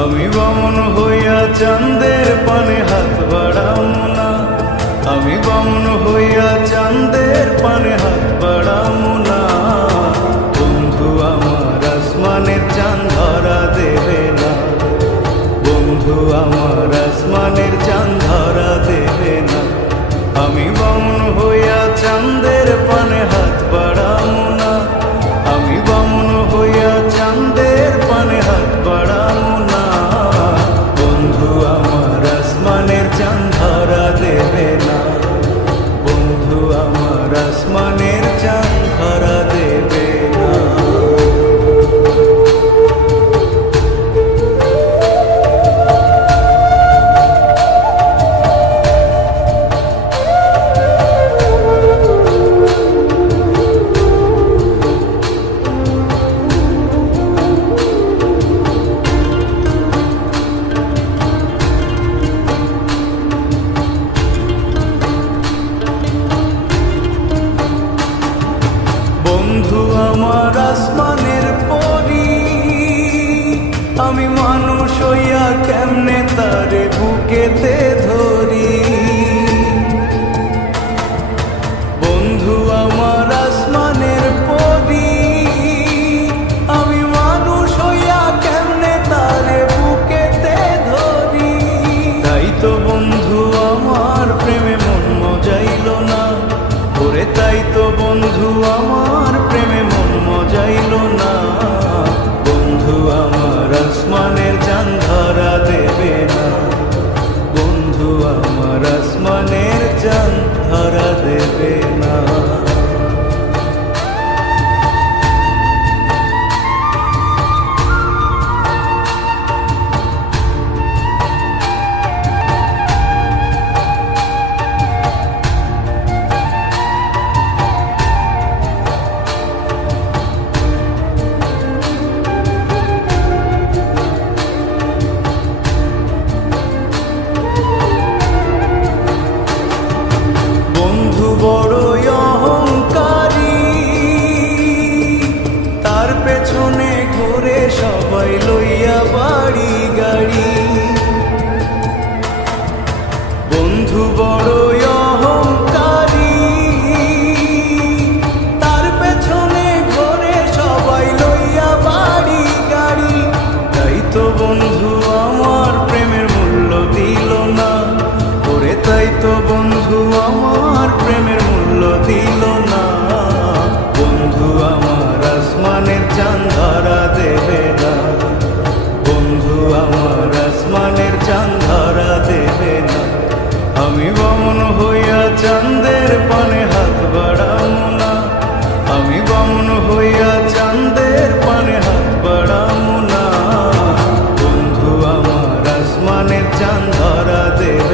আমি বামন হইয়া চাঁদের পানে হাত বাড়ামো না, আমি বামন হইয়া চাঁদের পানে হাত বাড়ামো না। বন্ধু আমার আসমানের চাঁদ ধরা দেবে না, বন্ধু আমার আসমানের চাঁদ ধরা দেবে না। আমি বামন হইয়া চাঁদের পানে হাত বাড়ামো না, আমি বামন হইয়া চাঁদের পানে হাত বাড়ামো না। বন্ধু আমার আসমানের চাঁদ ধরা দেবে না, বন্ধু আমার আসমানের চাঁদ ধরা দেবে না। বন্ধু আমার আসমানের পরি, আমি মানুষ হইয়া কেমনে তারে বুকেতে ধরি। বন্ধু আমার আসমানের পরি, আমি মানুষ হইয়া কেমনে তারে বুকেতে ধরি। তাই তো বন্ধু আমার প্রেমে মন মজাইল না, ওরে তাই তো বন্ধু আমার প্রেমে মন মজাইল না। বন্ধু আমার আসমানের চাঁদ ধরা দেবে না, বন্ধু আমার আসমানের চাঁদ ধরা দেবে না। বন্ধু বড়ই অহংকারী, তার পেছনে ঘুরে সবাই লইয়া বাড়ি গাড়ি। বন্ধু বড়ই অহংকারী, তার পেছনে ঘুরে সবাই লইয়া বাড়ি গাড়ি। তাই তো বন্ধু আমার প্রেমের মূল্য দিল না, ওরে তাই তো বন্ধু আমার প্রেমের মূল্য দিল না। বন্ধু আমার আসমানের চাঁদ ধরা দেবে না, বন্ধু আমার আসমানের চাঁদ ধরা দেবে না। আমি বামন হইয়া চাঁদের পানে হাত বাড়ামো না, আমি বামন হইয়া চাঁদের পানে হাত বাড়ামো না। বন্ধু আমার আসমানের চাঁদ ধরা দেবে